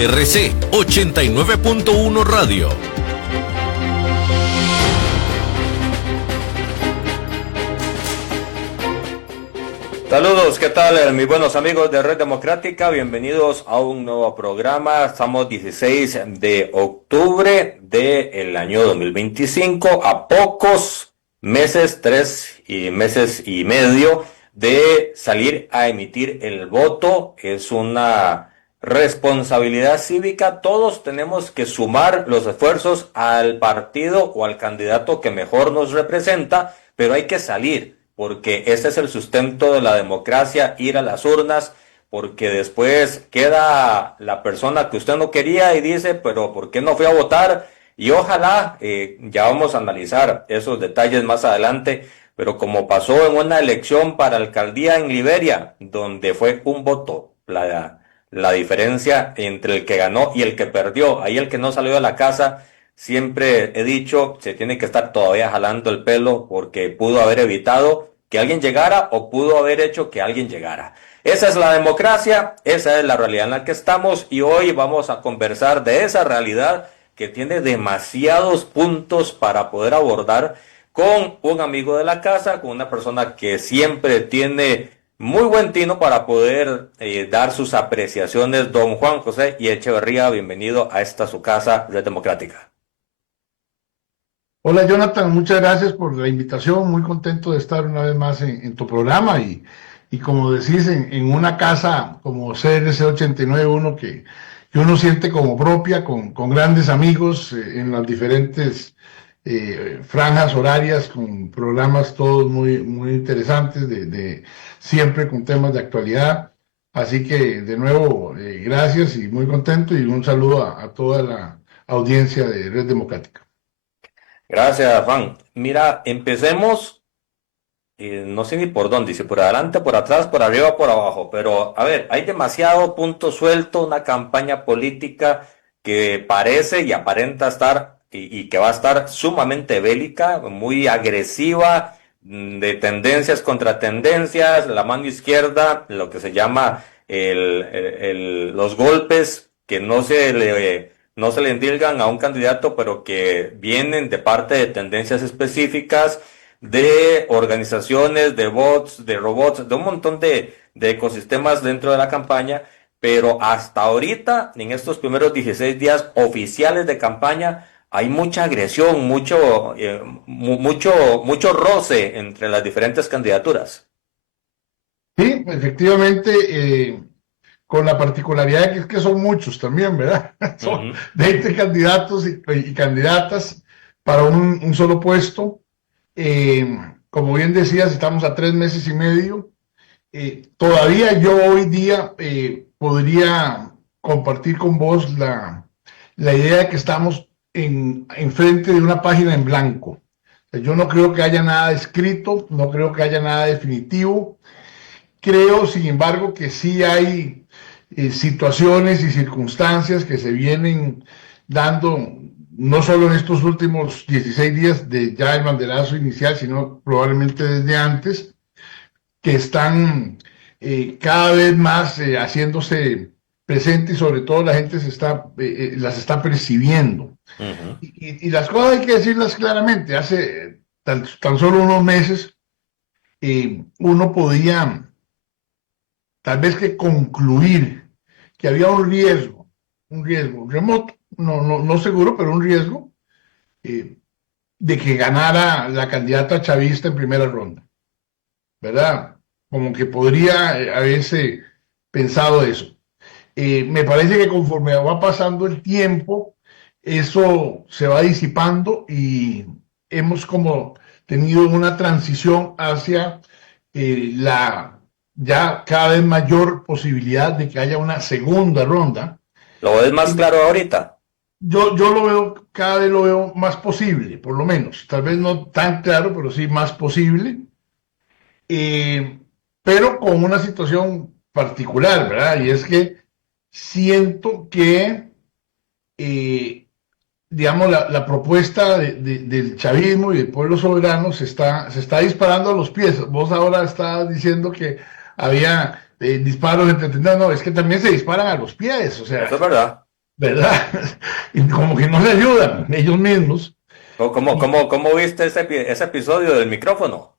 HRC 89.1 Radio. Saludos, ¿qué tal, mis buenos amigos de Red Democrática? Bienvenidos a un nuevo programa. Estamos 16 de octubre del año 2025, a pocos meses, 3 meses y medio de salir a emitir el voto. Es una responsabilidad cívica. Todos tenemos que sumar los esfuerzos al partido o al candidato que mejor nos representa, pero hay que salir, porque ese es el sustento de la democracia, ir a las urnas, porque después queda la persona que usted no quería y dice, pero ¿por qué no fui a votar? Y ojalá, ya vamos a analizar esos detalles más adelante, pero como pasó en una elección para alcaldía en Liberia, donde fue un voto, la diferencia entre el que ganó y el que perdió, ahí el que no salió de la casa. Siempre he dicho, se tiene que estar todavía jalando el pelo porque pudo haber evitado que alguien llegara o pudo haber hecho que alguien llegara. Esa es la democracia, esa es la realidad en la que estamos, y hoy vamos a conversar de esa realidad que tiene demasiados puntos para poder abordar con un amigo de la casa, con una persona que siempre tiene muy buen tino para poder dar sus apreciaciones. Don Juan José y Echeverría, bienvenido a esta su casa, Red Democrática. Hola Jonathan, muchas gracias por la invitación, muy contento de estar una vez más en tu programa y como decís, en una casa como CRC 891 que uno siente como propia, con grandes amigos en las diferentes franjas horarias, con programas todos muy interesantes, siempre con temas de actualidad. Así que de nuevo, gracias y muy contento, y un saludo a toda la audiencia de Red Democrática. Gracias, Juan. Mira, empecemos, no sé ni por dónde, si por adelante, por atrás, por arriba, por abajo, pero a ver, hay demasiado punto suelto, una campaña política que parece y aparenta estar y que va a estar sumamente bélica, muy agresiva, de tendencias contra tendencias, la mano izquierda, lo que se llama los golpes que no se le endilgan a un candidato, pero que vienen de parte de tendencias específicas, de organizaciones, de bots, de robots, de un montón de ecosistemas dentro de la campaña. Pero hasta ahorita, en estos primeros 16 días oficiales de campaña, hay mucha agresión, mucho roce entre las diferentes candidaturas. Sí, efectivamente, con la particularidad de que es que son muchos también, ¿verdad? Son 20 candidatos y candidatas para un solo puesto. Como bien decías, estamos a 3 meses y medio. Todavía yo hoy día podría compartir con vos la idea de que estamos en frente de una página en blanco. Yo no creo que haya nada escrito, no creo que haya nada definitivo. Creo, sin embargo, que sí hay situaciones y circunstancias que se vienen dando, no solo en estos últimos 16 días de ya el banderazo inicial, sino probablemente desde antes, que están cada vez más haciéndose presentes, y sobre todo la gente las está percibiendo. Y las cosas hay que decirlas claramente. Hace tan solo unos meses uno podía tal vez que concluir que había un riesgo remoto, no seguro, pero un riesgo de que ganara la candidata chavista en primera ronda, ¿verdad? Como que podría haberse pensado eso. Me parece que conforme va pasando el tiempo, eso se va disipando y hemos como tenido una transición hacia la ya cada vez mayor posibilidad de que haya una segunda ronda. ¿Lo ves más claro ahorita? Yo lo veo, cada vez lo veo más posible, por lo menos. Tal vez no tan claro, pero sí más posible. Pero con una situación particular, ¿verdad? Y es que siento que, digamos, la propuesta del chavismo y del pueblo soberano se está disparando a los pies. Vos ahora estabas diciendo que había disparos entre tendencias. No, es que también se disparan a los pies. O sea, eso es verdad. ¿verdad? Y como que no se ayudan ellos mismos. ¿Cómo viste ese episodio del micrófono?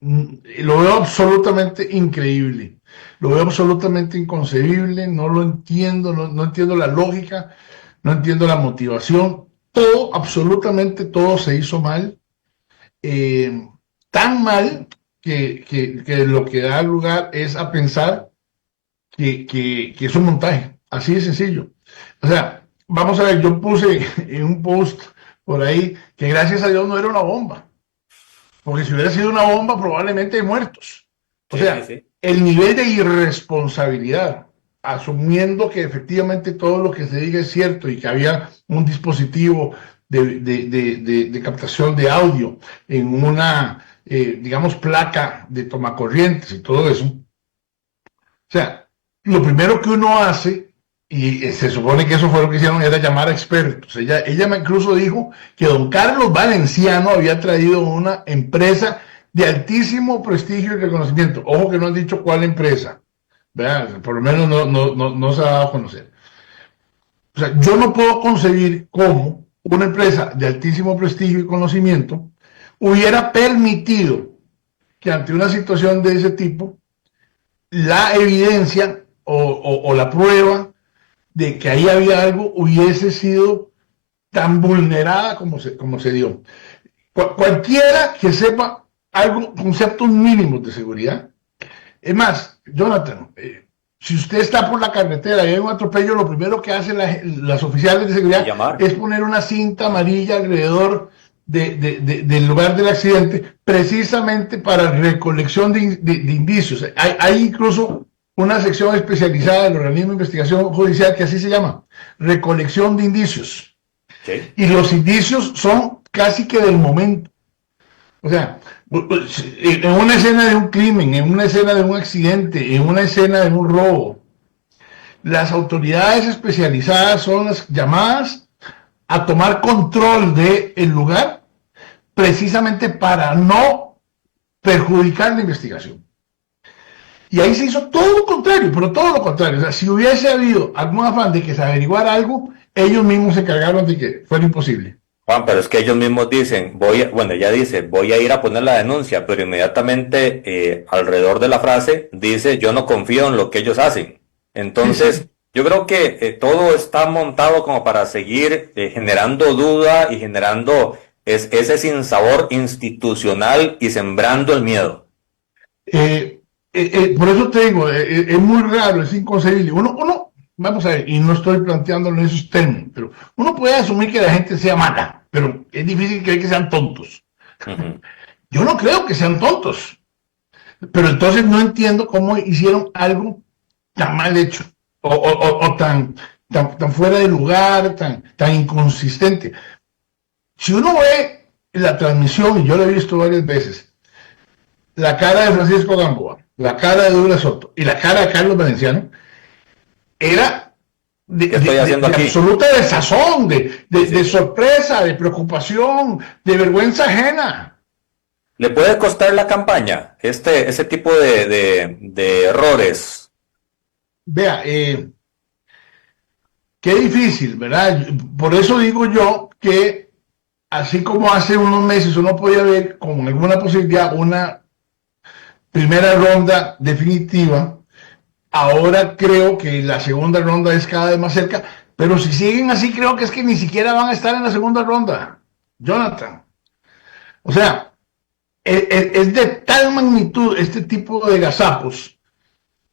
Lo veo absolutamente increíble, lo veo absolutamente inconcebible, no lo entiendo, no entiendo la lógica, no entiendo la motivación, todo, absolutamente todo se hizo mal, eh, tan mal que lo que da lugar es a pensar que es un montaje, así de sencillo. O sea, vamos a ver, yo puse en un post por ahí que gracias a Dios no era una bomba, porque si hubiera sido una bomba probablemente hay muertos. O Sí, sí, sea, sí. el nivel de irresponsabilidad, asumiendo que efectivamente todo lo que se diga es cierto y que había un dispositivo de captación de audio en una, digamos, placa de tomacorrientes y todo eso. O sea, lo primero que uno hace, y se supone que eso fue lo que hicieron, era llamar a expertos. Ella me incluso dijo que don Carlos Valenciano había traído una empresa de altísimo prestigio y reconocimiento. Ojo que no han dicho cuál empresa. ¿Verdad? Por lo menos no se ha dado a conocer. O sea, yo no puedo concebir cómo una empresa de altísimo prestigio y conocimiento hubiera permitido que ante una situación de ese tipo la evidencia o la prueba de que ahí había algo hubiese sido tan vulnerada como se dio. Cualquiera que sepa algo, conceptos mínimos de seguridad. Es más, Jonathan, si usted está por la carretera y hay un atropello, lo primero que hacen las oficiales de seguridad Llamar. es poner una cinta amarilla alrededor del lugar del accidente, precisamente para recolección de indicios. Hay incluso una sección especializada del organismo de investigación judicial que así se llama, recolección de indicios. Sí. Y los indicios son casi que del momento. O sea, en una escena de un crimen, en una escena de un accidente, en una escena de un robo, las autoridades especializadas son las llamadas a tomar control del lugar precisamente para no perjudicar la investigación. Y ahí se hizo todo lo contrario, pero todo lo contrario. O sea, si hubiese habido algún afán de que se averiguara algo, ellos mismos se encargaron de que fuera imposible. Juan, pero es que ellos mismos dicen, ella dice, voy a ir a poner la denuncia, pero inmediatamente alrededor de la frase dice, yo no confío en lo que ellos hacen. Entonces, Sí. yo creo que todo está montado como para seguir generando duda y generando ese sinsabor institucional y sembrando el miedo. Por eso te digo, es muy raro, es inconcebible. Vamos a ver, y no estoy planteándolo en esos términos, pero uno puede asumir que la gente sea mala, pero es difícil creer que sean tontos. Ujú. Yo no creo que sean tontos, pero entonces no entiendo cómo hicieron algo tan mal hecho o tan fuera de lugar, tan inconsistente. Si uno ve la transmisión, y yo lo he visto varias veces, la cara de Francisco Gamboa, la cara de Douglas Soto y la cara de Carlos Valenciano, era ¿Qué estoy haciendo aquí? absoluta desazón, de sorpresa, de preocupación, de vergüenza ajena. ¿Le puede costar la campaña ese tipo de errores? Vea, qué difícil, ¿verdad? Por eso digo yo que así como hace unos meses uno podía ver con alguna posibilidad una primera ronda definitiva, ahora creo que la segunda ronda es cada vez más cerca, pero si siguen así creo que es que ni siquiera van a estar en la segunda ronda, Jonathan. O sea, es de tal magnitud este tipo de gazapos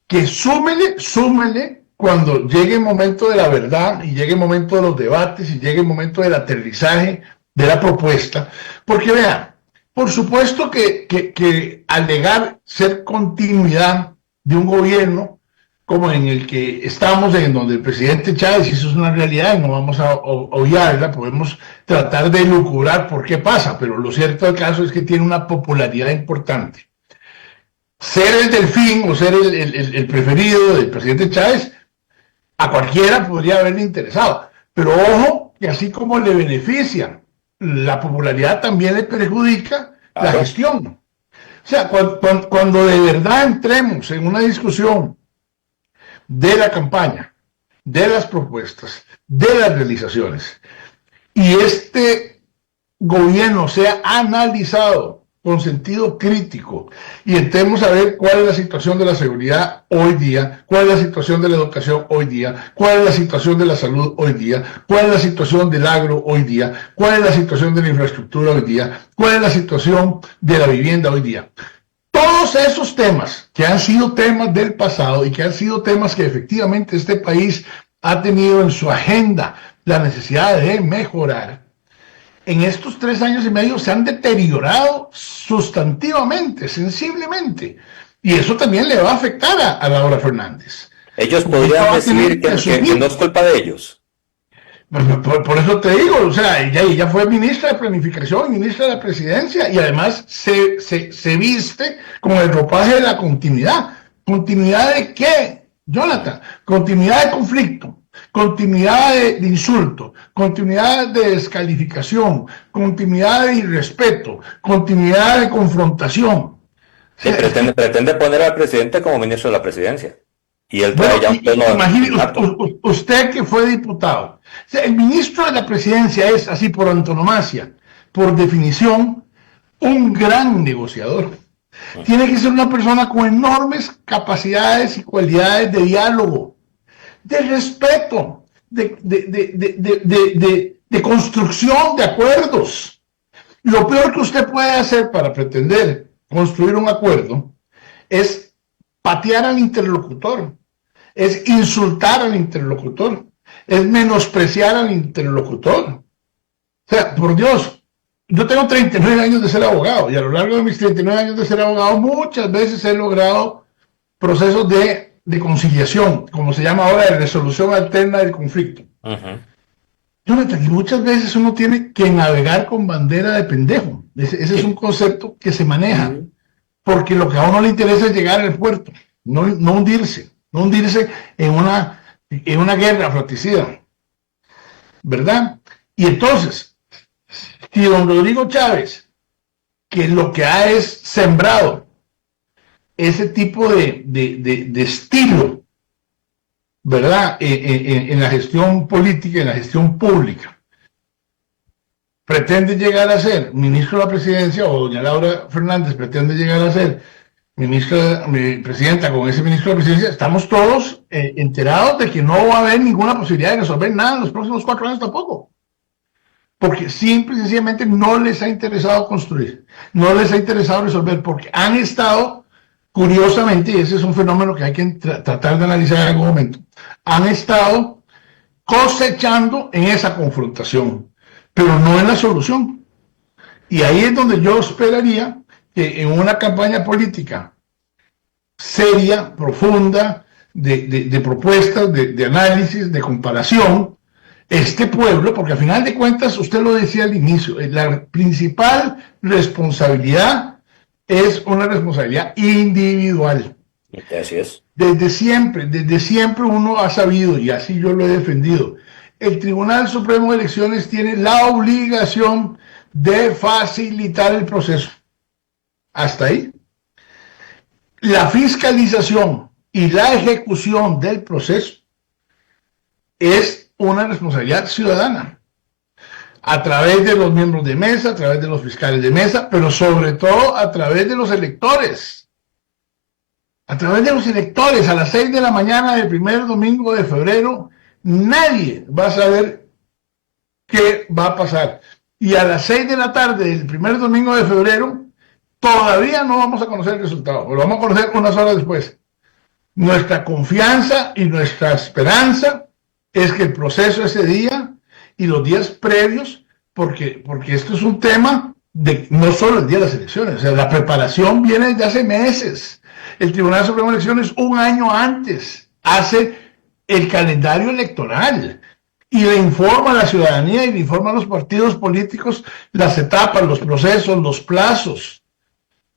que súmele cuando llegue el momento de la verdad y llegue el momento de los debates y llegue el momento del aterrizaje de la propuesta, porque vean, por supuesto que alegar ser continuidad de un gobierno como en el que estamos, en donde el presidente Chávez, y eso es una realidad y no vamos a obviarla, podemos tratar de elucubrar por qué pasa, pero lo cierto del caso es que tiene una popularidad importante. Ser el delfín o ser el preferido del presidente Chávez, a cualquiera podría haberle interesado, pero ojo que así como le beneficia la popularidad, también le perjudica la Claro. gestión. O sea, cuando de verdad entremos en una discusión de la campaña de las propuestas, de las realizaciones, y este gobierno sea analizado con sentido crítico y entremos a ver cuál es la situación de la seguridad hoy día, cuál es la situación de la educación hoy día, cuál es la situación de la salud hoy día, cuál es la situación del agro hoy día, cuál es la situación de la infraestructura hoy día, cuál es la situación de la vivienda hoy día. Todos esos temas que han sido temas del pasado y que han sido temas que efectivamente este país ha tenido en su agenda la necesidad de mejorar, en estos 3 años y medio se han deteriorado sustantivamente, sensiblemente. Y eso también le va a afectar a Laura Fernández. Ellos podrían decir que no es culpa de ellos. Por eso te digo, o sea, ella fue ministra de Planificación, ministra de la Presidencia, y además se viste con el ropaje de la continuidad. ¿Continuidad de qué, Jonathan? Continuidad de conflicto, continuidad de insulto, continuidad de descalificación, continuidad de irrespeto, continuidad de confrontación. Sí, pretende poner al presidente como ministro de la Presidencia. Y él trae ya un tono. Imagínese usted que fue diputado. O sea, el ministro de la Presidencia es, así por antonomasia, por definición, un gran negociador. Tiene que ser una persona con enormes capacidades y cualidades de diálogo, de respeto, de construcción de acuerdos. Lo peor que usted puede hacer para pretender construir un acuerdo es patear al interlocutor, es insultar al interlocutor, es menospreciar al interlocutor. O sea, por Dios, yo tengo 39 años de ser abogado y a lo largo de mis 39 años de ser abogado muchas veces he logrado procesos de conciliación, como se llama ahora, de resolución alterna del conflicto. Jonathan, y muchas veces uno tiene que navegar con bandera de pendejo. Ese es un concepto que se maneja, porque lo que a uno le interesa es llegar al puerto, no hundirse en una guerra fratricida, ¿verdad? Y entonces, si don Rodrigo Chávez, que lo que ha es sembrado ese tipo de estilo, ¿verdad? En la gestión política, en la gestión pública, pretende llegar a ser ministro de la Presidencia, o doña Laura Fernández pretende llegar a ser presidenta con ese ministro de la Presidencia, estamos todos enterados de que no va a haber ninguna posibilidad de resolver nada en los próximos 4 años tampoco. Porque simple y sencillamente no les ha interesado construir, no les ha interesado resolver, porque han estado, curiosamente, y ese es un fenómeno que hay que tratar de analizar en algún momento, han estado cosechando en esa confrontación, pero no en la solución. Y ahí es donde yo esperaría que en una campaña política seria, profunda, de propuestas, de análisis, de comparación, este pueblo, porque al final de cuentas, usted lo decía al inicio, la principal responsabilidad es una responsabilidad individual. Así es. Desde siempre uno ha sabido, y así yo lo he defendido, el Tribunal Supremo de Elecciones tiene la obligación de facilitar el proceso. Hasta ahí. La fiscalización y la ejecución del proceso es una responsabilidad ciudadana, a través de los miembros de mesa, a través de los fiscales de mesa, pero sobre todo a través de los electores. A través de los electores, a las 6 de la mañana del primer domingo de febrero, nadie va a saber qué va a pasar. Y a las 6 de la tarde del primer domingo de febrero, todavía no vamos a conocer el resultado, lo vamos a conocer unas horas después. Nuestra confianza y nuestra esperanza es que el proceso ese día y los días previos, porque esto es un tema de no solo el día de las elecciones, o sea, la preparación viene desde hace meses. El Tribunal Supremo de Elecciones un año antes hace el calendario electoral y le informa a la ciudadanía y le informa a los partidos políticos las etapas, los procesos, los plazos.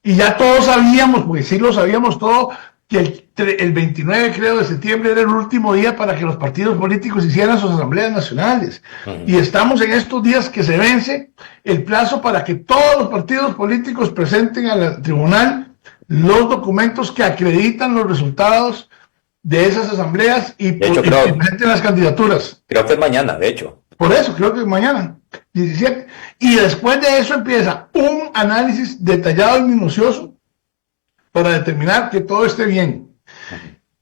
Y ya todos sabíamos, porque sí lo sabíamos todo, que el 29, creo, de septiembre era el último día para que los partidos políticos hicieran sus asambleas nacionales. Y estamos en estos días que se vence el plazo para que todos los partidos políticos presenten al tribunal los documentos que acreditan los resultados de esas asambleas y presenten las candidaturas. Creo que es mañana, de hecho. Por eso, creo que es mañana, 17. Y después de eso empieza un análisis detallado y minucioso para determinar que todo esté bien.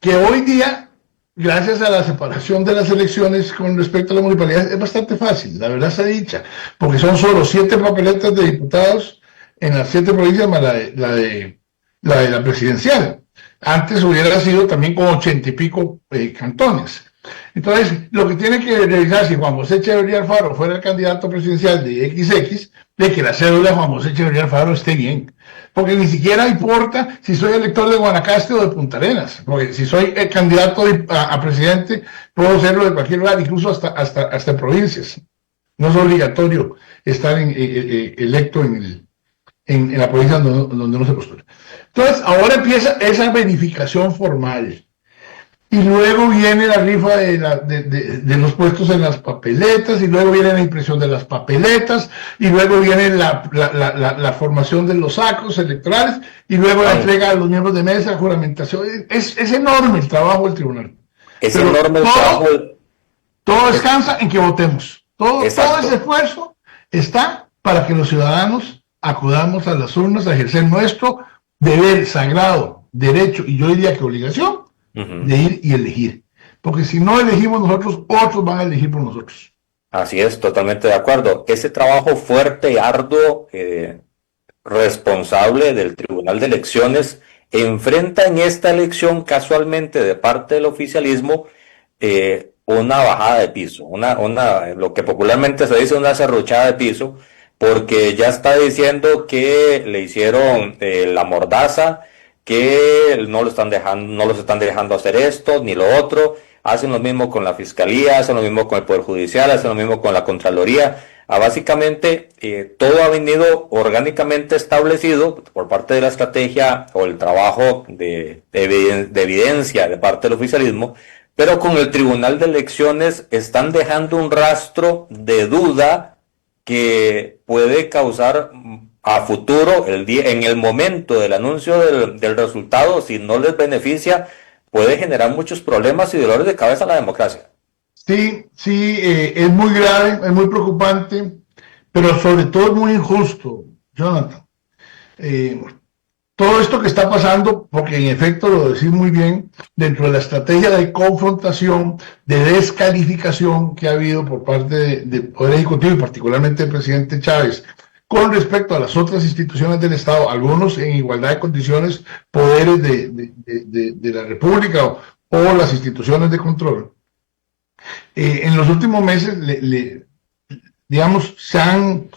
Que hoy día, gracias a la separación de las elecciones con respecto a la municipalidad, es bastante fácil, la verdad sea dicha, porque son solo 7 papeletas de diputados en las 7 provincias más la de la presidencial. Antes hubiera sido también con 80 y pico cantones. Entonces, lo que tiene que revisar si Juan José Echeverría Alfaro fuera el candidato presidencial de XX, de que la cédula de Juan José Echeverría Alfaro esté bien. Porque ni siquiera importa si soy elector de Guanacaste o de Punta Arenas. Porque si soy el candidato a presidente, puedo serlo de cualquier lugar, incluso hasta en provincias. No es obligatorio estar electo en la provincia donde no se postula. Entonces, ahora empieza esa verificación formal. Y luego viene la rifa de los puestos en las papeletas, y luego viene la impresión de las papeletas, y luego viene la formación de los sacos electorales, y luego la entrega a los miembros de mesa, juramentación. Es enorme el trabajo del tribunal. Es enorme el trabajo. Todo descansa en que votemos. Todo ese esfuerzo está para que los ciudadanos acudamos a las urnas a ejercer nuestro deber sagrado, derecho, y yo diría que obligación, de ir y elegir. Porque si no elegimos nosotros, otros van a elegir por nosotros. Así es, totalmente de acuerdo. Ese trabajo fuerte, arduo, responsable del Tribunal de Elecciones, enfrenta en esta elección casualmente de parte del oficialismo una bajada de piso, lo que popularmente se dice una serruchada de piso, porque ya está diciendo que le hicieron la mordaza, que no los están dejando hacer esto ni lo otro. Hacen lo mismo con la Fiscalía, hacen lo mismo con el Poder Judicial, hacen lo mismo con la Contraloría. Básicamente, todo ha venido orgánicamente establecido por parte de la estrategia o el trabajo de evidencia de parte del oficialismo, pero con el Tribunal de Elecciones están dejando un rastro de duda que puede causar a futuro, en el momento del anuncio del resultado, si no les beneficia, puede generar muchos problemas y dolores de cabeza a la democracia. Sí, es muy grave, es muy preocupante, pero sobre todo es muy injusto, Jonathan. Todo esto que está pasando, porque en efecto lo decís muy bien, dentro de la estrategia de confrontación, de descalificación que ha habido por parte del Poder Ejecutivo y particularmente del presidente Chávez, con respecto a las otras instituciones del Estado, algunos en igualdad de condiciones, poderes de la República o las instituciones de control. En los últimos meses, digamos, se han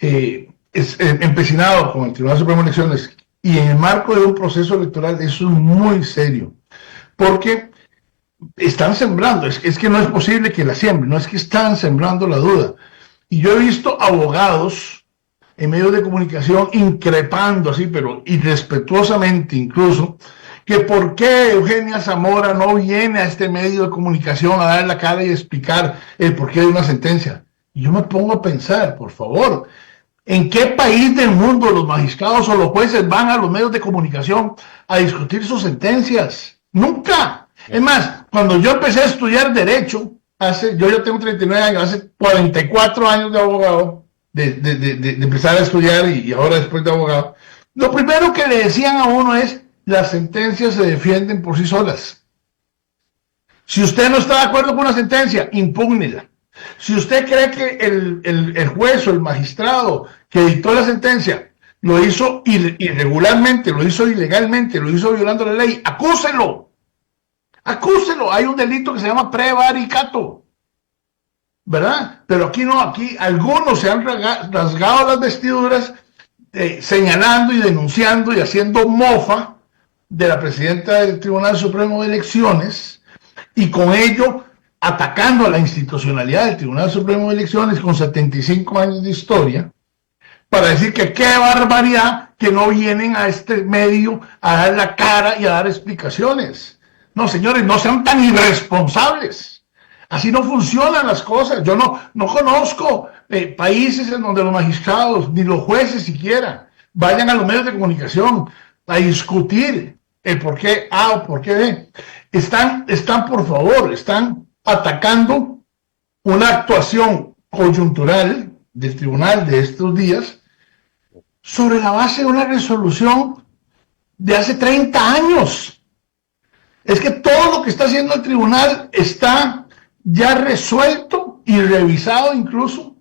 empecinado con el Tribunal Supremo de Elecciones, y en el marco de un proceso electoral eso es muy serio, porque están sembrando, es que no es posible que la siembren, no es que están sembrando la duda. Y yo he visto abogados en medios de comunicación increpando así, pero irrespetuosamente incluso, que por qué Eugenia Zamora no viene a este medio de comunicación a dar la cara y explicar el porqué de una sentencia. Y yo me pongo a pensar, por favor, ¿en qué país del mundo los magistrados o los jueces van a los medios de comunicación a discutir sus sentencias? ¡Nunca! Es más, cuando yo empecé a estudiar Derecho, yo ya tengo 39 años, hace 44 años de abogado, de empezar a estudiar y ahora después de abogado, lo primero que le decían a uno es: las sentencias se defienden por sí solas. Si usted no está de acuerdo con una sentencia, impúgnela. Si usted cree que el juez o el magistrado que dictó la sentencia lo hizo irregularmente, lo hizo ilegalmente, lo hizo violando la ley, acúselo. Acúselo. Hay un delito que se llama prevaricato, ¿verdad? Pero aquí no, aquí algunos se han rasgado las vestiduras señalando y denunciando y haciendo mofa de la presidenta del Tribunal Supremo de Elecciones, y con ello atacando a la institucionalidad del Tribunal Supremo de Elecciones con 75 años de historia, para decir que qué barbaridad que no vienen a este medio a dar la cara y a dar explicaciones. No, señores, no sean tan irresponsables. Así no funcionan las cosas. Yo no conozco países en donde los magistrados, ni los jueces siquiera, vayan a los medios de comunicación a discutir el por qué A o por qué B. Están, por favor, están atacando una actuación coyuntural del tribunal de estos días sobre la base de una resolución de hace 30 años. Es que todo lo que está haciendo el tribunal está ya resuelto y revisado incluso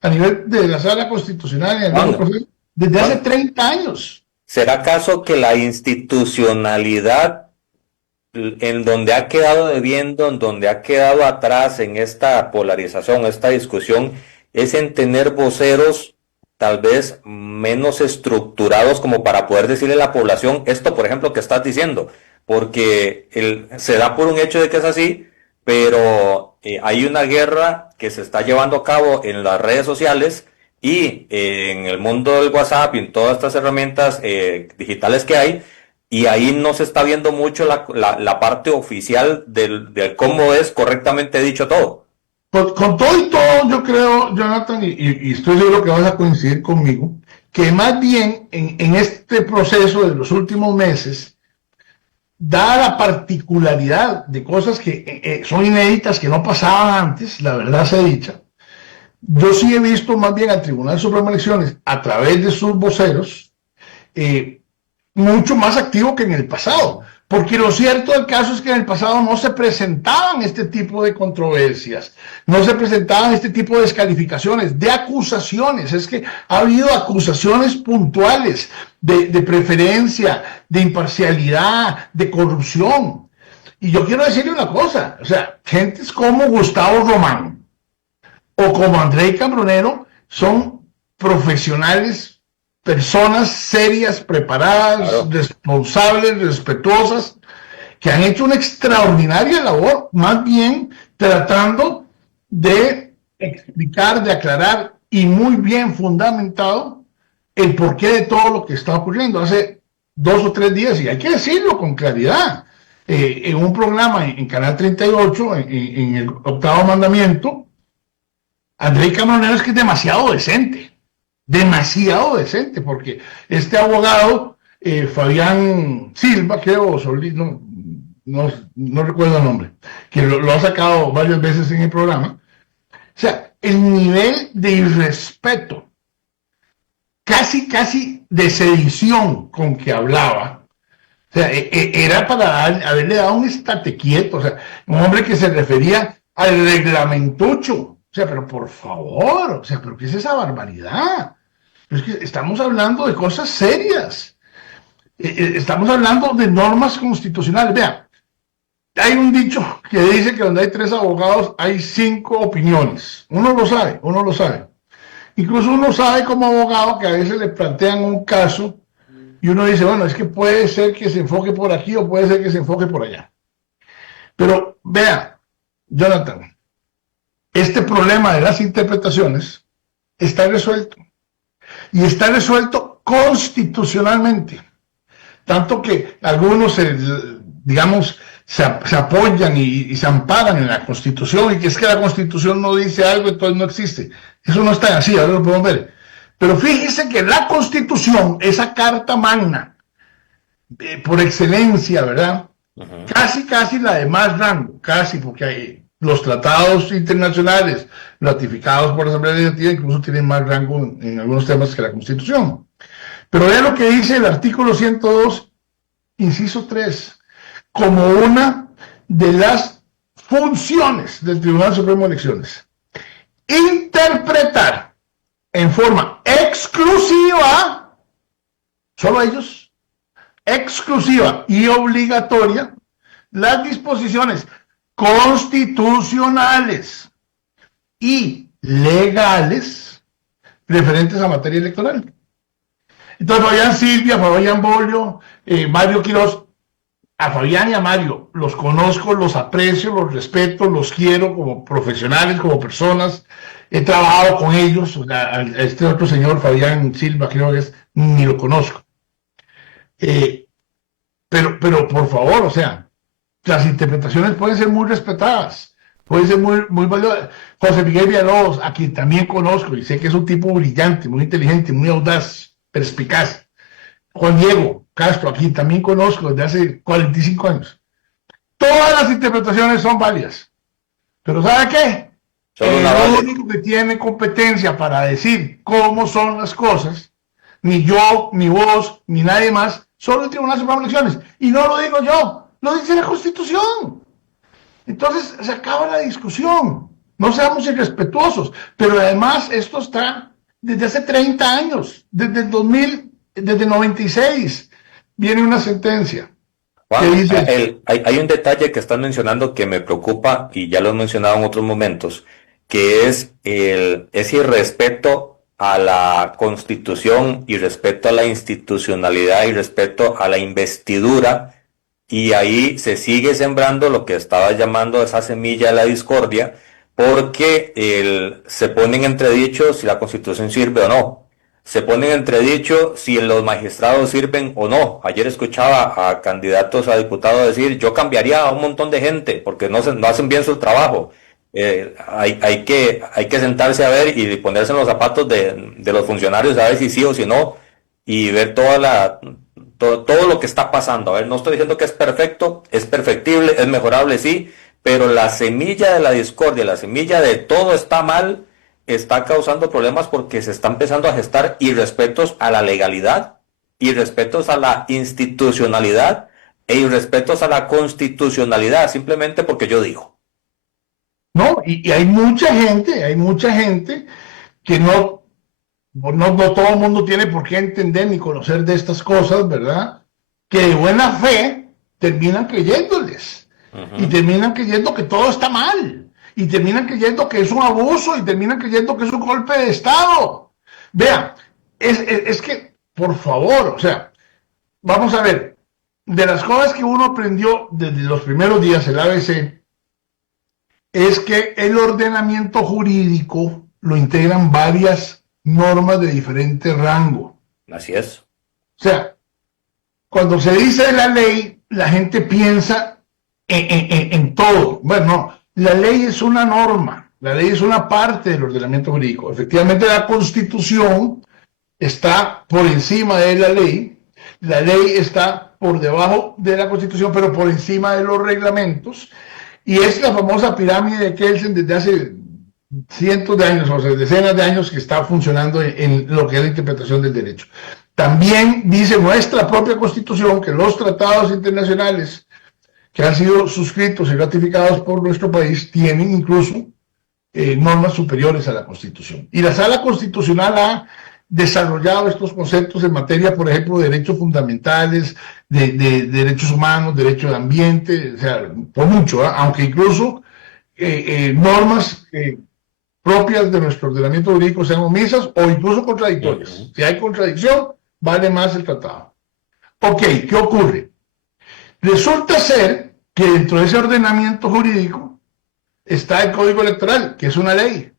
a nivel de la sala constitucional y en el proceso desde hace 30 años. ¿Será acaso que la institucionalidad en donde ha quedado debiendo, en donde ha quedado atrás en esta polarización, esta discusión, es en tener voceros tal vez menos estructurados como para poder decirle a la población esto, por ejemplo, que estás diciendo? Porque se da por un hecho de que es así, pero hay una guerra que se está llevando a cabo en las redes sociales y en el mundo del WhatsApp y en todas estas herramientas digitales que hay, y ahí no se está viendo mucho la parte oficial del cómo es correctamente dicho todo. Con todo y todo, yo creo, Jonathan, y estoy seguro que vas a coincidir conmigo, que más bien en este proceso de los últimos meses, dada la particularidad de cosas que son inéditas, que no pasaban antes, la verdad sea dicha, yo sí he visto más bien al Tribunal Supremo de Elecciones, a través de sus voceros, mucho más activo que en el pasado. Porque lo cierto del caso es que en el pasado no se presentaban este tipo de controversias, no se presentaban este tipo de descalificaciones, de acusaciones. Es que ha habido acusaciones puntuales de preferencia, de imparcialidad, de corrupción. Y yo quiero decirle una cosa, o sea, gentes como Gustavo Román o como Andrei Cambronero son profesionales, personas serias, preparadas, claro, responsables, respetuosas, que han hecho una extraordinaria labor, más bien tratando de explicar, de aclarar y muy bien fundamentado el porqué de todo lo que está ocurriendo hace 2 o 3 días, y hay que decirlo con claridad. En un programa en Canal 38, en el Octavo Mandamiento, Andrei Cambronero es que es demasiado decente, porque este abogado, Fabián Silva, creo, Solís, no recuerdo el nombre, que lo ha sacado varias veces en el programa. O sea, el nivel de irrespeto, casi de sedición con que hablaba, o sea, era para haberle dado un estate quieto, o sea, un hombre que se refería al reglamentucho. O sea, pero por favor, o sea, pero ¿qué es esa barbaridad? Pero es que estamos hablando de cosas serias. Estamos hablando de normas constitucionales. Vean, hay un dicho que dice que donde hay 3 abogados hay 5 opiniones. Uno lo sabe. Incluso uno sabe como abogado que a veces le plantean un caso y uno dice, bueno, es que puede ser que se enfoque por aquí o puede ser que se enfoque por allá. Pero vea, Jonathan, este problema de las interpretaciones está resuelto. Y está resuelto constitucionalmente. Tanto que algunos, se apoyan y se amparan en la Constitución, y que es que la Constitución no dice algo, entonces no existe. Eso no está así, ahora lo podemos ver. Pero fíjese que la Constitución, esa carta magna, por excelencia, ¿verdad? Uh-huh. Casi la de más rango, casi, porque hay los tratados internacionales ratificados por la Asamblea Legislativa incluso tienen más rango en algunos temas que la Constitución. Pero vean lo que dice el artículo 102, inciso 3, como una de las funciones del Tribunal Supremo de Elecciones: interpretar en forma exclusiva, solo ellos, exclusiva y obligatoria, las disposiciones constitucionales y legales referentes a materia electoral. Entonces, Fabián Silvia, Fabián Bolio, Mario Quiroz, a Fabián y a Mario los conozco, los aprecio, los respeto, los quiero como profesionales, como personas. He trabajado con ellos. A este otro señor, Fabián Silva, creo que es, ni lo conozco. Pero por favor, o sea, las interpretaciones pueden ser muy respetadas, pueden ser muy valiosas. José Miguel Villalobos, a quien también conozco y sé que es un tipo brillante, muy inteligente, muy audaz, perspicaz. Juan Diego Castro, aquí también conozco desde hace 45 años. Todas las interpretaciones son válidas. Pero ¿sabe qué? El único que tiene competencia para decir cómo son las cosas, ni yo, ni vos, ni nadie más, solo el Tribunal Supremo de Elecciones. Y no lo digo yo, lo dice la Constitución. Entonces se acaba la discusión. No seamos irrespetuosos. Pero además esto está desde hace 30 años, desde el 2000, desde el 96, viene una sentencia. Juan, hay un detalle que están mencionando que me preocupa, y ya lo he mencionado en otros momentos, que es ese irrespeto a la Constitución y respeto a la institucionalidad y respeto a la investidura, y ahí se sigue sembrando lo que estaba llamando esa semilla de la discordia, porque se pone en entredicho si la Constitución sirve o no. Se pone en entredicho si los magistrados sirven o no. Ayer escuchaba a candidatos a diputados decir, yo cambiaría a un montón de gente porque no hacen bien su trabajo. Hay que sentarse a ver y ponerse en los zapatos de los funcionarios a ver si sí o si no, y ver todo lo que está pasando. A ver, no estoy diciendo que es perfecto, es perfectible, es mejorable, sí, pero la semilla de la discordia, la semilla de todo está mal, está causando problemas porque se está empezando a gestar irrespetos a la legalidad, irrespetos a la institucionalidad e irrespetos a la constitucionalidad, simplemente porque yo digo. No, y hay mucha gente que no todo el mundo tiene por qué entender ni conocer de estas cosas, ¿verdad? Que de buena fe terminan creyéndoles. Y terminan creyendo que todo está mal. Y terminan creyendo que es un abuso, y terminan creyendo que es un golpe de Estado. Vean, es que, por favor, o sea, vamos a ver, de las cosas que uno aprendió desde los primeros días, el ABC, es que el ordenamiento jurídico lo integran varias normas de diferente rango. Así es. O sea, cuando se dice la ley, la gente piensa en todo. Bueno, no, la ley es una norma, la ley es una parte del ordenamiento jurídico. Efectivamente, la Constitución está por encima de la ley está por debajo de la Constitución, pero por encima de los reglamentos, y es la famosa pirámide de Kelsen desde hace cientos de años, o sea, decenas de años que está funcionando en lo que es la interpretación del derecho. También dice nuestra propia Constitución que los tratados internacionales que han sido suscritos y ratificados por nuestro país tienen incluso normas superiores a la Constitución. Y la Sala Constitucional ha desarrollado estos conceptos en materia, por ejemplo, de derechos fundamentales, de derechos humanos, derecho de ambiente, o sea, por mucho, aunque incluso normas propias de nuestro ordenamiento jurídico sean omisas o incluso contradictorias. Si hay contradicción, vale más el tratado. Ok, ¿qué ocurre? Resulta ser que dentro de ese ordenamiento jurídico está el Código Electoral, que es una ley.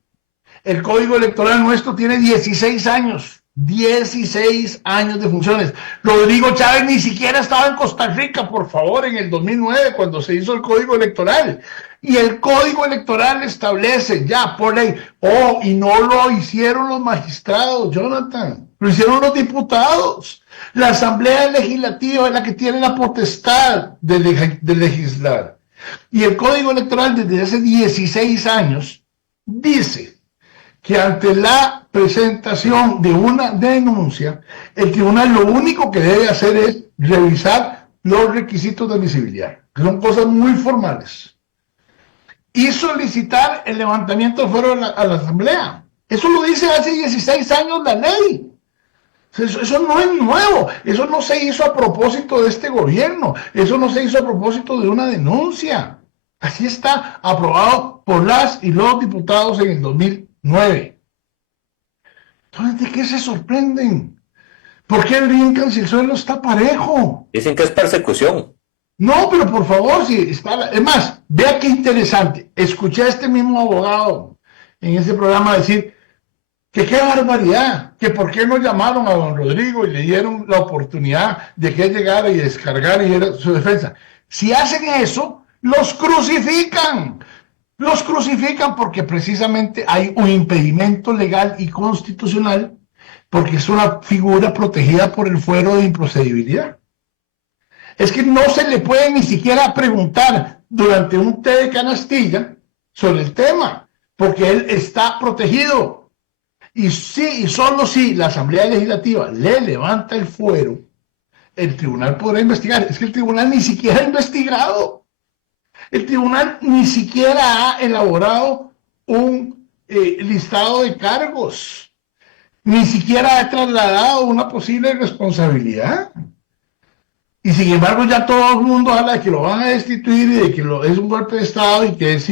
El Código Electoral nuestro tiene 16 años. 16 años de funciones. Rodrigo Chávez ni siquiera estaba en Costa Rica, por favor, en el 2009, cuando se hizo el Código Electoral. Y el Código Electoral establece ya por ley, y no lo hicieron los magistrados, Jonathan, lo hicieron los diputados. La Asamblea Legislativa es la que tiene la potestad de legislar. Y el Código Electoral desde hace 16 años dice que ante la presentación de una denuncia, el tribunal lo único que debe hacer es revisar los requisitos de admisibilidad, que son cosas muy formales, y solicitar el levantamiento del fuero a la Asamblea. Eso lo dice hace 16 años la ley. Eso no es nuevo, eso no se hizo a propósito de este gobierno, eso no se hizo a propósito de una denuncia. Así está aprobado por las y los diputados en el 2009. Entonces, ¿de qué se sorprenden? ¿Por qué brincan si el suelo está parejo? Dicen que es persecución. No, pero por favor, si está... Es más, vea qué interesante. Escuché a este mismo abogado en ese programa decir que qué barbaridad, que por qué no llamaron a don Rodrigo y le dieron la oportunidad de que él llegara y descargara y era su defensa. Si hacen eso, los crucifican porque precisamente hay un impedimento legal y constitucional, porque es una figura protegida por el fuero de improcedibilidad. es que no se le puede ni siquiera preguntar durante un té de canastilla sobre el tema, porque él está protegido. Y sí, y solo si la Asamblea Legislativa le levanta el fuero, el tribunal podrá investigar. Es que el tribunal ni siquiera ha investigado. El tribunal ni siquiera ha elaborado un listado de cargos. Ni siquiera ha trasladado una posible responsabilidad. Y sin embargo ya todo el mundo habla de que lo van a destituir y de que es un golpe de Estado y que es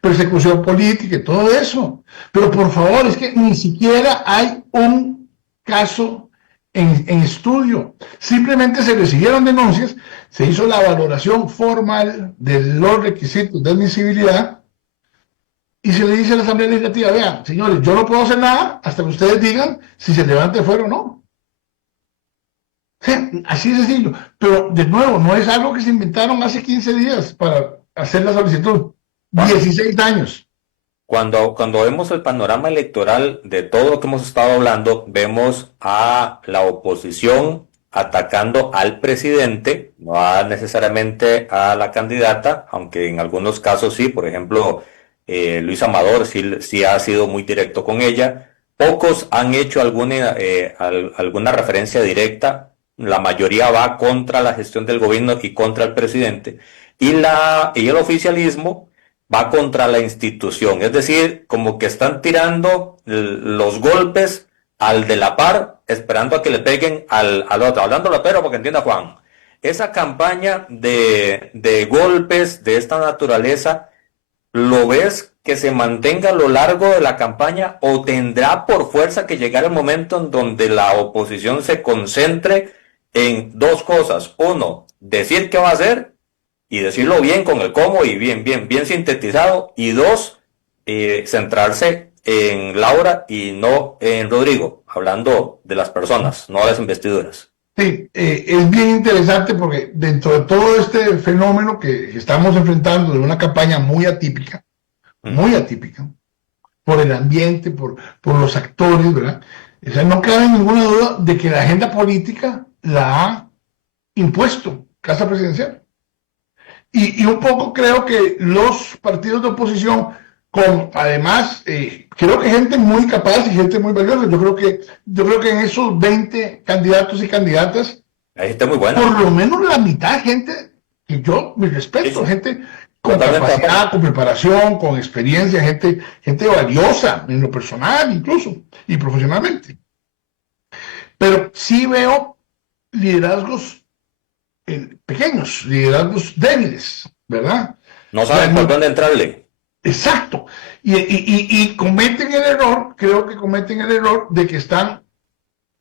persecución política y todo eso. Pero por favor, es que ni siquiera hay un caso en estudio. Simplemente se recibieron denuncias, se hizo la valoración formal de los requisitos de admisibilidad y se le dice a la Asamblea Legislativa, vean, señores, yo no puedo hacer nada hasta que ustedes digan si se levanta el fuero o no. Así de sencillo, pero de nuevo, no es algo que se inventaron hace 15 días para hacer la solicitud. 16 años. Cuando vemos el panorama electoral de todo lo que hemos estado hablando, vemos a la oposición atacando al presidente, no necesariamente a la candidata, aunque en algunos casos sí, por ejemplo, Luis Amador sí ha sido muy directo con ella. Pocos han hecho alguna referencia directa. La mayoría va contra la gestión del gobierno y contra el presidente, y el oficialismo va contra la institución, es decir, como que están tirando los golpes al de la par, esperando a que le peguen al otro, hablándolo pero porque entienda Juan. Esa campaña de golpes de esta naturaleza, ¿lo ves que se mantenga a lo largo de la campaña o tendrá por fuerza que llegar el momento en donde la oposición se concentre en dos cosas? Uno, decir qué va a hacer y decirlo bien con el cómo y bien sintetizado. Y dos, centrarse en Laura y no en Rodrigo, hablando de las personas, no de las investiduras. Sí, es bien interesante porque dentro de todo este fenómeno que estamos enfrentando de una campaña muy atípica, por el ambiente, por los actores, ¿verdad? O sea, no cabe ninguna duda de que la agenda política la ha impuesto Casa Presidencial. Y un poco creo que los partidos de oposición, además, creo que gente muy capaz y gente muy valiosa, yo creo que en esos 20 candidatos y candidatas, hay gente muy buena. Por lo menos la mitad, gente que yo me respeto, sí. Gente con capacidad, con preparación, con experiencia, gente valiosa en lo personal incluso y profesionalmente. Pero sí veo liderazgos pequeños, liderazgos débiles, ¿verdad? No saben por dónde entrarle. Exacto. Y cometen el error, creo que cometen el error de que están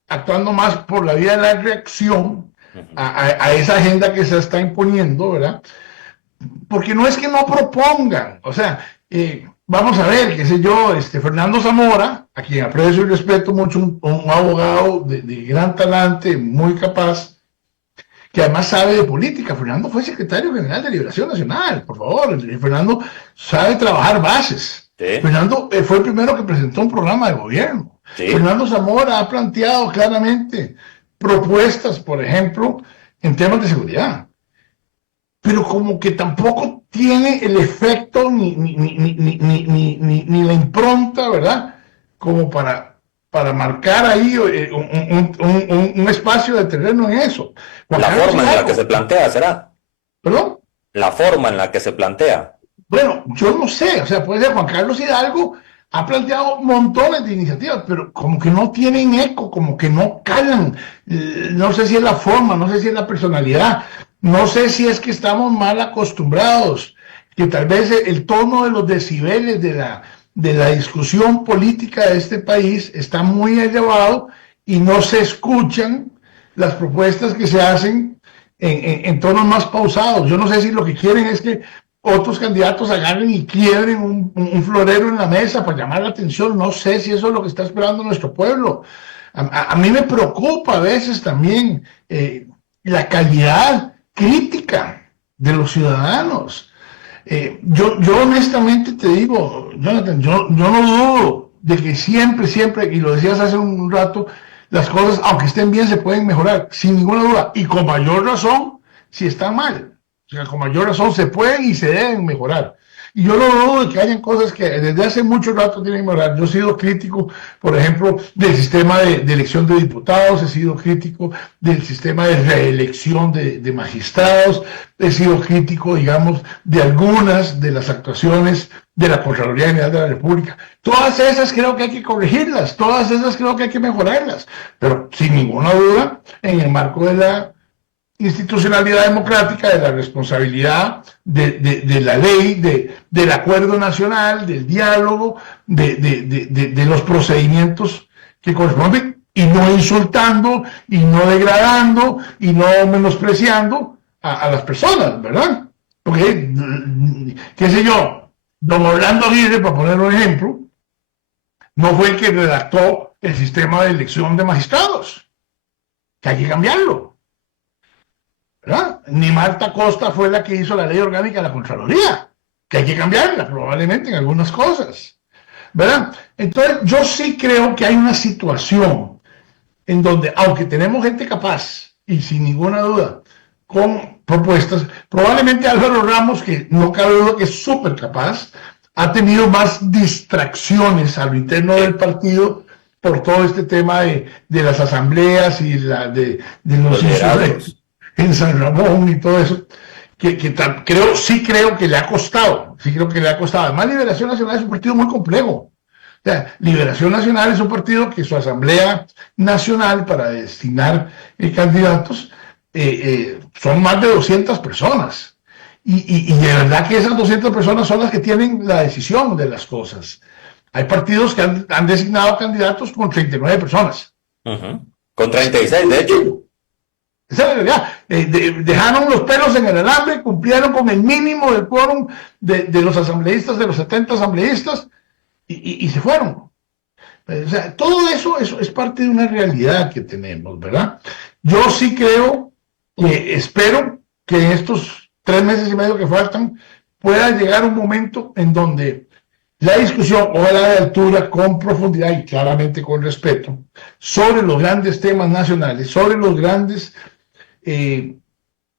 actuando más por la vía de la reacción a esa agenda que se está imponiendo, ¿verdad? Porque no es que no propongan, o sea, vamos a ver, qué sé yo, Fernando Zamora, a quien aprecio y respeto mucho, un abogado de gran talante, muy capaz, que además sabe de política. Fernando fue secretario general de Liberación Nacional, por favor. Fernando sabe trabajar bases. ¿Sí? Fernando fue el primero que presentó un programa de gobierno. ¿Sí? Fernando Zamora ha planteado claramente propuestas, por ejemplo, en temas de seguridad. Pero como que tampoco tiene el efecto ni la impronta, ¿verdad? Como para marcar ahí un espacio de terreno en eso. La forma en la que se plantea, ¿será? ¿Perdón? La forma en la que se plantea. Bueno, yo no sé, o sea, puede ser Juan Carlos Hidalgo ha planteado montones de iniciativas, pero como que no tienen eco, como que no calan. No sé si es la forma, no sé si es la personalidad, no sé si es que estamos mal acostumbrados, que tal vez el tono de los decibeles de la discusión política de este país está muy elevado y no se escuchan las propuestas que se hacen en tonos más pausados. Yo no sé si lo que quieren es que otros candidatos agarren y quiebren un florero en la mesa para llamar la atención. No sé si eso es lo que está esperando nuestro pueblo. A mí me preocupa a veces también la calidad crítica de los ciudadanos. Yo honestamente te digo, Jonathan, yo no dudo de que siempre, y lo decías hace un rato, las cosas, aunque estén bien, se pueden mejorar, sin ninguna duda, y con mayor razón si están mal. O sea, con mayor razón se pueden y se deben mejorar. Y yo no dudo de que hayan cosas que desde hace mucho rato tienen que mejorar. Yo he sido crítico, por ejemplo, del sistema de elección de diputados, he sido crítico del sistema de reelección de magistrados, he sido crítico, digamos, de algunas de las actuaciones de la Contraloría General de la República. Todas esas creo que hay que corregirlas, todas esas creo que hay que mejorarlas, pero sin ninguna duda, en el marco de la institucionalidad democrática, de la responsabilidad de la ley, del acuerdo nacional, del diálogo, de los procedimientos que corresponden, y no insultando, y no degradando, y no menospreciando a las personas, ¿verdad? Porque, qué sé yo, don Orlando Aguirre, para poner un ejemplo, no fue el que redactó el sistema de elección de magistrados, que hay que cambiarlo. ¿Verdad? Ni Marta Costa fue la que hizo la ley orgánica de la Contraloría, que hay que cambiarla probablemente en algunas cosas, ¿verdad? Entonces yo sí creo que hay una situación en donde, aunque tenemos gente capaz y sin ninguna duda con propuestas, probablemente Álvaro Ramos, que no cabe duda que es súper capaz, ha tenido más distracciones a lo interno del partido por todo este tema de las asambleas y de los insurrectos en San Ramón y todo eso, sí creo que le ha costado, Además, Liberación Nacional es un partido muy complejo. O sea, Liberación Nacional es un partido que su asamblea nacional para destinar candidatos son más de 200 personas. Y de verdad que esas 200 personas son las que tienen la decisión de las cosas. Hay partidos que han designado candidatos con 39 personas. Con 36, de hecho. Esa es la realidad. Dejaron los pelos en el alambre, cumplieron con el mínimo del quórum de los asambleístas, de los 70 asambleístas, y se fueron. O sea, todo eso es parte de una realidad que tenemos, ¿verdad? Yo sí creo espero que en estos 3 meses y medio que faltan pueda llegar un momento en donde la discusión o la de altura, con profundidad y claramente con respeto, sobre los grandes temas nacionales, sobre los grandes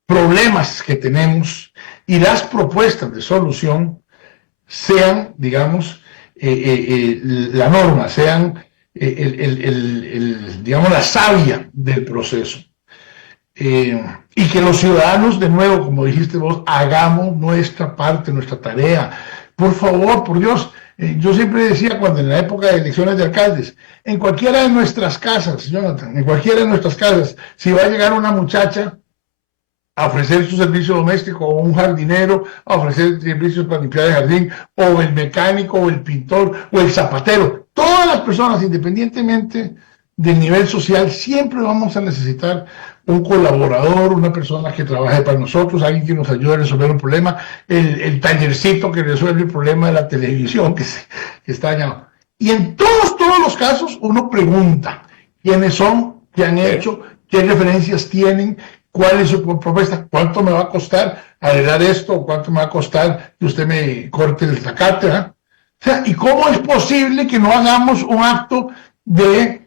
problemas que tenemos y las propuestas de solución sean, digamos, la norma, sean, digamos, la savia del proceso. Y que los ciudadanos, de nuevo, como dijiste vos, hagamos nuestra parte, nuestra tarea. Por favor, por Dios, yo siempre decía cuando en la época de elecciones de alcaldes, en cualquiera de nuestras casas, Jonathan, en cualquiera de nuestras casas, si va a llegar una muchacha a ofrecer su servicio doméstico, o un jardinero a ofrecer servicios para limpiar el jardín, o el mecánico, o el pintor, o el zapatero, todas las personas, independientemente del nivel social, siempre vamos a necesitar un colaborador, una persona que trabaje para nosotros, alguien que nos ayude a resolver un problema, el tallercito que resuelve el problema de la televisión que está dañado. Y en todos los casos uno pregunta quiénes son, qué han hecho, qué referencias tienen, cuál es su propuesta, cuánto me va a costar arreglar esto, o cuánto me va a costar que usted me corte el zacate, ¿eh? O sea, ¿y cómo es posible que no hagamos un acto de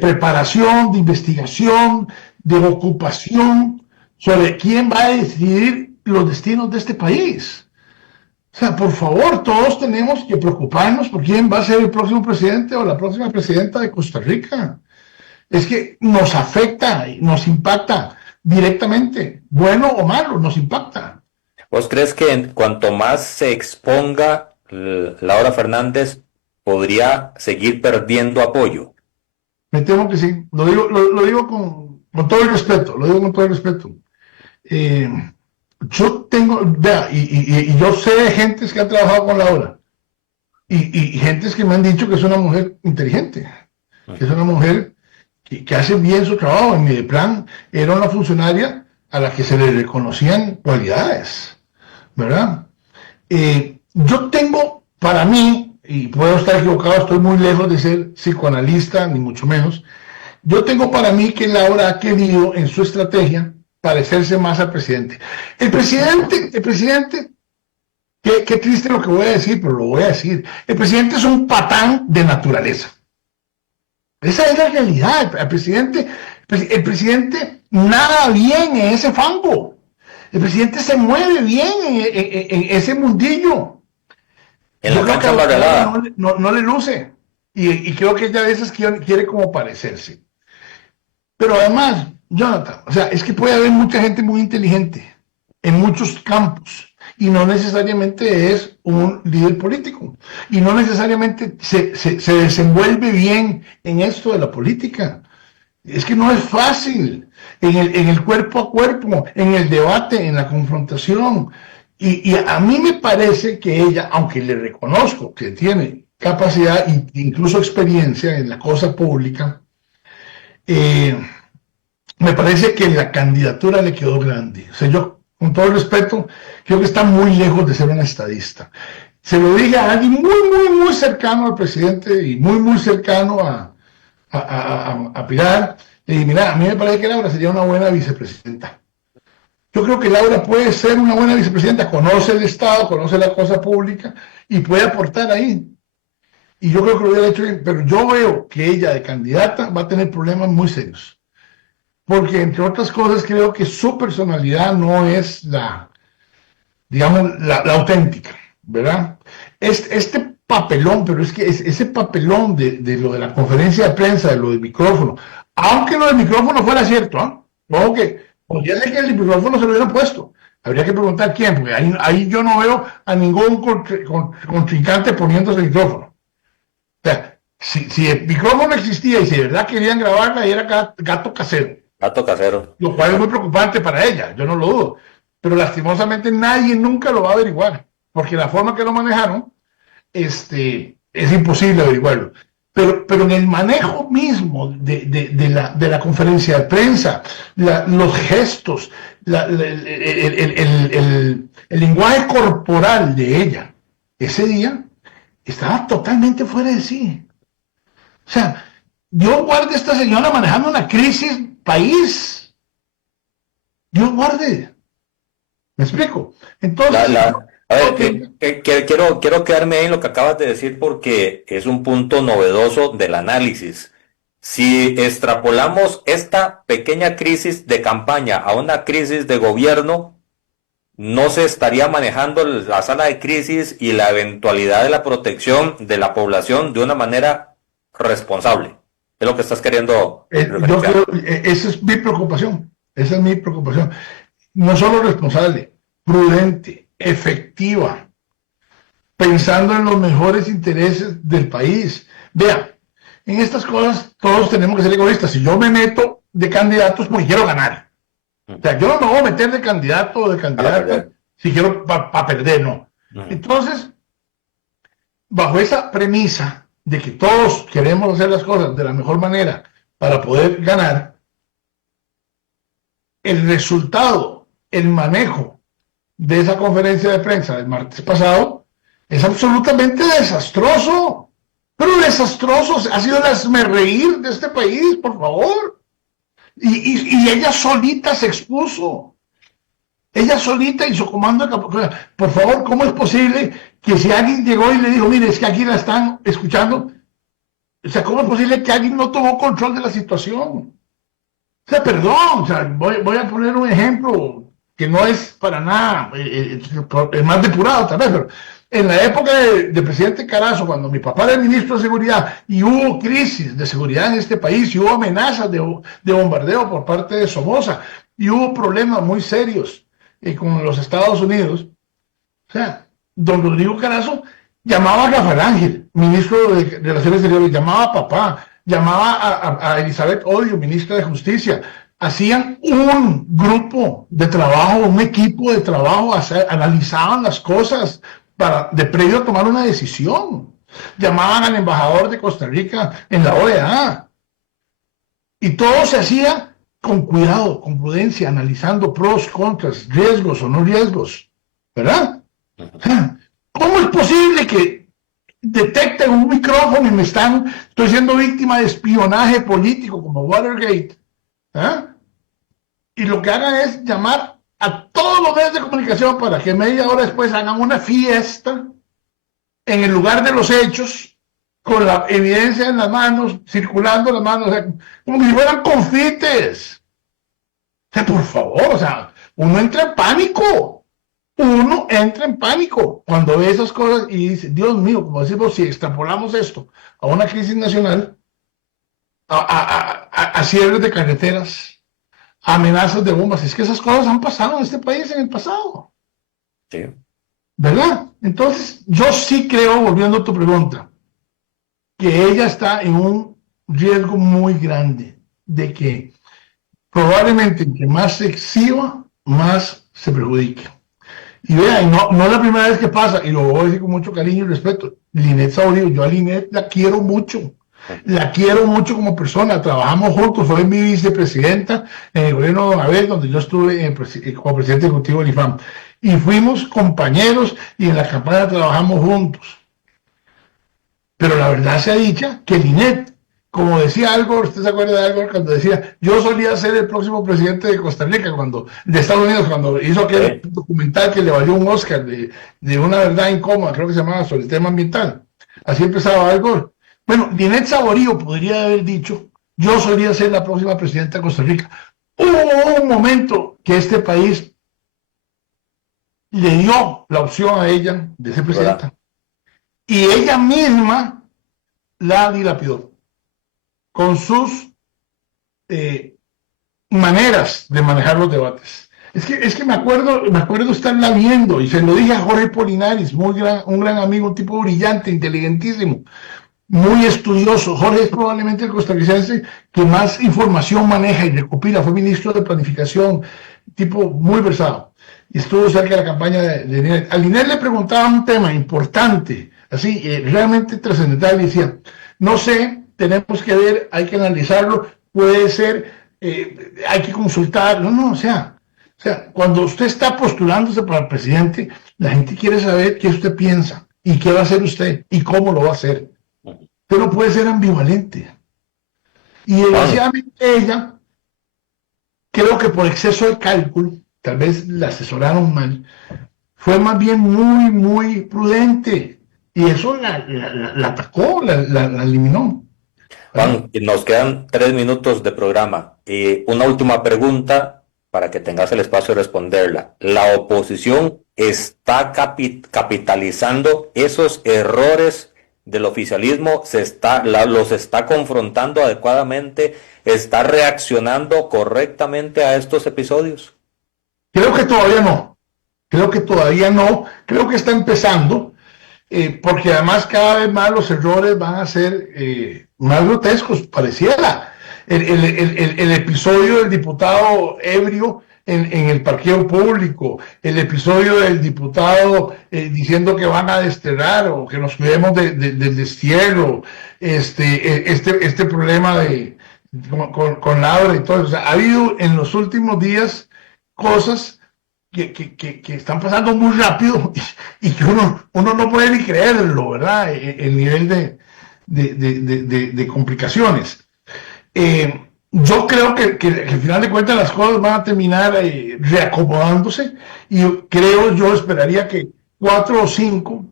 preparación, de investigación, de ocupación sobre quién va a decidir los destinos de este país? O sea, por favor, todos tenemos que preocuparnos por quién va a ser el próximo presidente o la próxima presidenta de Costa Rica. Es que nos afecta, nos impacta directamente, bueno o malo, nos impacta. ¿Vos crees que en cuanto más se exponga Laura Fernández podría seguir perdiendo apoyo? Me temo que sí, lo digo con todo el respeto, yo tengo, vea, y yo sé de gentes que han trabajado con Laura, y gentes que me han dicho que es una mujer inteligente, que es una mujer que hace bien su trabajo. En Mideplan era una funcionaria a la que se le reconocían cualidades, ¿verdad? Yo tengo para mí, y puedo estar equivocado, estoy muy lejos de ser psicoanalista, ni mucho menos. Yo tengo para mí que Laura ha querido en su estrategia parecerse más al presidente. El presidente, qué triste lo que voy a decir, pero lo voy a decir. El presidente es un patán de naturaleza. Esa es la realidad. El presidente nada bien en ese fango. El presidente se mueve bien en ese mundillo. En Yo la creo que cancha a la embarrelada. no le luce. Y creo que ella a veces quiere como parecerse. Pero además, Jonathan, o sea, es que puede haber mucha gente muy inteligente en muchos campos y no necesariamente es un líder político y no necesariamente se desenvuelve bien en esto de la política. Es que no es fácil en el cuerpo a cuerpo, en el debate, en la confrontación. Y a mí me parece que ella, aunque le reconozco que tiene capacidad e incluso experiencia en la cosa pública, eh, me parece que la candidatura le quedó grande. O sea, yo, con todo el respeto, creo que está muy lejos de ser una estadista. Se lo dije a alguien muy cercano al presidente y muy cercano a Pilar. Le dije, mira, a mí me parece que Laura sería una buena vicepresidenta. Yo creo que Laura puede ser una buena vicepresidenta, conoce el Estado, conoce la cosa pública y puede aportar ahí. Y yo creo que lo hubiera hecho bien, pero yo veo que ella de candidata va a tener problemas muy serios. Porque, entre otras cosas, creo que su personalidad no es digamos, la auténtica, ¿verdad? Este papelón, pero es que ese papelón de lo de la conferencia de prensa, de lo del micrófono, aunque lo del micrófono fuera cierto, ¿eh? Ojo que podría ser que el micrófono se lo hubieran puesto. Habría que preguntar quién, porque ahí yo no veo a ningún contrincante poniéndose el micrófono. O sea, si el micrófono existía y si de verdad querían grabarla, era gato casero. Gato casero. Lo cual es muy preocupante para ella, yo no lo dudo. Pero lastimosamente nadie nunca lo va a averiguar, porque la forma que lo manejaron, es imposible averiguarlo. Pero en el manejo mismo de la conferencia de prensa, los gestos, el lenguaje corporal de ella, ese día, estaba totalmente fuera de sí. O sea, Dios guarde a esta señora manejando una crisis país. Dios guarde. ¿Me explico? Entonces, A ver, quiero quedarme ahí en lo que acabas de decir porque es un punto novedoso del análisis. Si extrapolamos esta pequeña crisis de campaña a una crisis de gobierno, no se estaría manejando la sala de crisis y la eventualidad de la protección de la población de una manera responsable. Es lo que estás queriendo yo creo, esa es mi preocupación. Esa es mi preocupación. No solo responsable, prudente, efectiva, pensando en los mejores intereses del país. Vea, en estas cosas todos tenemos que ser egoístas. Si yo me meto de candidato es porque quiero ganar. O sea, yo no me voy a meter de candidato o de candidata si quiero para perder, no. Entonces, bajo esa premisa de que todos queremos hacer las cosas de la mejor manera para poder ganar, el resultado, el manejo de esa conferencia de prensa del martes pasado es absolutamente desastroso. Pero desastroso, ha sido el hazmerreír de este país, por favor. Y ella solita se expuso. Ella solita y su comando de... Por favor, ¿cómo es posible que si alguien llegó y le dijo, mire, es que aquí la están escuchando? O sea, ¿cómo es posible que alguien no tomó control de la situación? O sea, perdón, o sea, voy a poner un ejemplo que no es para nada, es más depurado tal vez, pero en la época de presidente Carazo, cuando mi papá era ministro de Seguridad y hubo crisis de seguridad en este país y hubo amenazas de bombardeo por parte de Somoza y hubo problemas muy serios con los Estados Unidos, o sea, don Rodrigo Carazo llamaba a Rafael Ángel, ministro de Relaciones Exteriores, llamaba a papá, llamaba a Elizabeth Odio, ministra de Justicia, hacían un grupo de trabajo, un equipo de trabajo, analizaban las cosas de previo a tomar una decisión. Llamaban al embajador de Costa Rica en la OEA. Y todo se hacía con cuidado, con prudencia, analizando pros, contras, riesgos o no riesgos. ¿Verdad? ¿Cómo es posible que detecten un micrófono y estoy siendo víctima de espionaje político como Watergate? Y lo que hagan es llamar a todos los medios de comunicación para que media hora después hagan una fiesta en el lugar de los hechos, con la evidencia en las manos, circulando en las manos, o sea, como si fueran confites. O sea, por favor, o sea, uno entra en pánico. Uno entra en pánico cuando ve esas cosas y dice, Dios mío, como decimos, si extrapolamos esto a una crisis nacional, a cierres de carreteras, amenazas de bombas, es que esas cosas han pasado en este país en el pasado. Sí. ¿Verdad? Entonces, yo sí creo, volviendo a tu pregunta, que ella está en un riesgo muy grande de que probablemente entre más se exhiba, más se perjudique. Y vean, no es la primera vez que pasa, y lo voy a decir con mucho cariño y respeto, Linet Saborío, yo a Linet la quiero mucho como persona, trabajamos juntos, fue mi vicepresidenta en el gobierno de Don Abel, donde yo estuve como presidente ejecutivo del IFAM, y fuimos compañeros y en la campaña trabajamos juntos. Pero la verdad sea dicha que Linet, como decía Algor, ¿usted se acuerda de Algor cuando decía, yo solía ser el próximo presidente de Costa Rica, de Estados Unidos, cuando hizo aquel documental que le valió un Oscar de una verdad incómoda, creo que se llamaba, sobre el tema ambiental? Así empezaba Algor. Bueno, Linet Saborío podría haber dicho, yo solía ser la próxima presidenta de Costa Rica. Hubo un momento que este país le dio la opción a ella de ser presidenta. Y ella misma la dilapidó con sus maneras de manejar los debates. Es que me acuerdo estarla viendo, y se lo dije a Jorge Polinaris, un gran amigo, un tipo brillante, inteligentísimo, muy estudioso. Jorge es probablemente el costarricense que más información maneja y recopila, fue ministro de Planificación, tipo muy versado, y estuvo cerca de la campaña de Linet. A Linet le preguntaba un tema importante, así, realmente trascendental, y decía, no sé, tenemos que ver, hay que analizarlo, puede ser, hay que consultar, o sea, cuando usted está postulándose para el presidente, la gente quiere saber qué usted piensa, y qué va a hacer usted, y cómo lo va a hacer. Usted no puede ser ambivalente. Y desgraciadamente ella, creo que por exceso de cálculo, tal vez la asesoraron mal, fue más bien muy, muy prudente. Y eso la atacó, la eliminó. Juan, nos quedan 3 minutos de programa. Una última pregunta para que tengas el espacio de responderla. ¿La oposición está capitalizando esos errores del oficialismo? ¿Los está confrontando adecuadamente? ¿Está reaccionando correctamente a estos episodios? Creo que todavía no. Creo que está empezando. Porque además cada vez más los errores van a ser más grotescos, pareciera. El episodio del diputado ebrio en el parqueo público, el episodio del diputado diciendo que van a desterrar o que nos cuidemos del destierro, este problema con Laura y todo eso. O sea, ha habido en los últimos días cosas que están pasando muy rápido y que uno no puede ni creerlo, ¿verdad? El nivel de complicaciones. Yo creo que al final de cuentas las cosas van a terminar reacomodándose, y yo esperaría que 4 o 5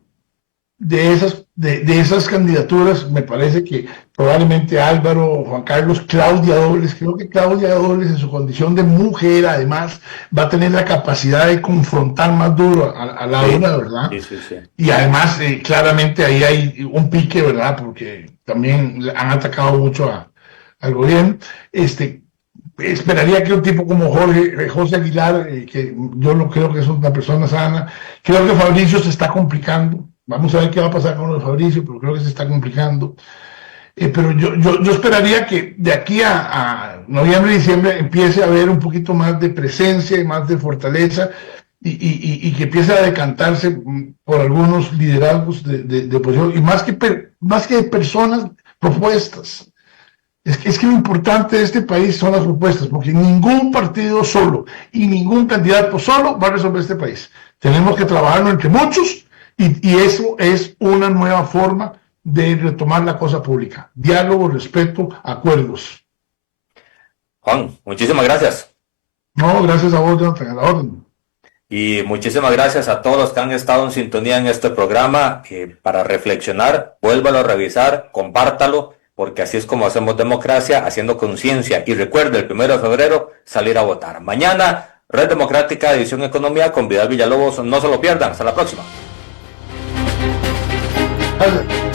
de esas candidaturas, me parece que probablemente Álvaro, Juan Carlos, Claudia Dobles, creo que Claudia Dobles en su condición de mujer además va a tener la capacidad de confrontar más duro a la una, ¿verdad? Sí. Y además claramente ahí hay un pique, ¿verdad? Porque también han atacado mucho al gobierno. Esperaría que un tipo como José Aguilar, que yo no creo que es una persona sana, creo que Fabricio se está complicando. Vamos a ver qué va a pasar con los Fabricio, pero creo que se está complicando. Pero yo esperaría que de aquí a noviembre y diciembre empiece a haber un poquito más de presencia y más de fortaleza, y que empiece a decantarse por algunos liderazgos de oposición, y más que de personas, propuestas. Es que lo importante de este país son las propuestas, porque ningún partido solo y ningún candidato solo va a resolver este país. Tenemos que trabajarlo entre muchos, y eso es una nueva forma de retomar la cosa pública. Diálogo, respeto, acuerdos. Juan, muchísimas gracias. No, gracias a vos, Jonathan, a la orden. Y muchísimas gracias a todos los que han estado en sintonía en este programa. Para reflexionar, vuélvalo a revisar, compártalo, porque así es como hacemos democracia, haciendo conciencia. Y recuerde, el 1 de febrero, salir a votar. Mañana Red Democrática, edición Economía con Vidal Villalobos. No se lo pierdan. Hasta la próxima. Gracias.